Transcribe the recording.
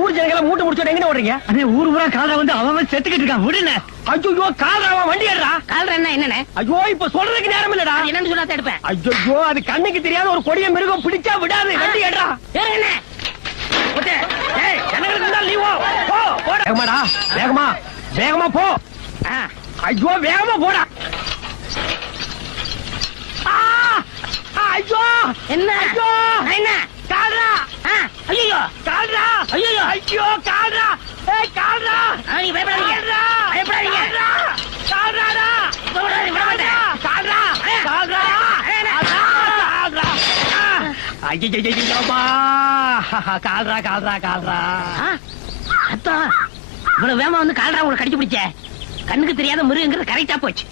ஊர் ஜனங்களை மூட்டை முடிச்சோட எங்க ஓடுறீங்க? ஊர் ஊரா கால்ரா வந்து அவன் செத்துக்கிட்டு இருக்கான். விடுன. ஐயோ கால்ராவா வண்டி ஏறா. கால்ரா என்ன? ஐயோ இப்ப சொல்றதுக்கு நேரம் இல்லடா. என்னன்னு சொன்னா தடுப்பேன். ஐயோ அது கண்ணுக்கு தெரியாத ஒரு கொடிய மிருகம் பிடிச்சா விடாது. வண்டி ஏறா. என்ன? ஏய் ஜனங்களுக்கு முன்னால நீ போ. வேகமாடா. வேகமா போ. ஐயோ வேகமா போடா. ஐயோ என்ன? என்ன? கால்ரா. ஐயோ கால்ரா. ஐயோ கால்ரா. ஏய் கால்ரா. நீ பயப்படாதீங்க. கால்ராடா. கால்ரா. ஐயோ கால்ரா. அத்தா இவ்வளவு வேகமா வந்து கால்ரா உங்களை கடிச்சு பிடிச்ச. கண்ணுக்கு தெரியாத மிருகங்கிறது கரெக்டா போச்சு.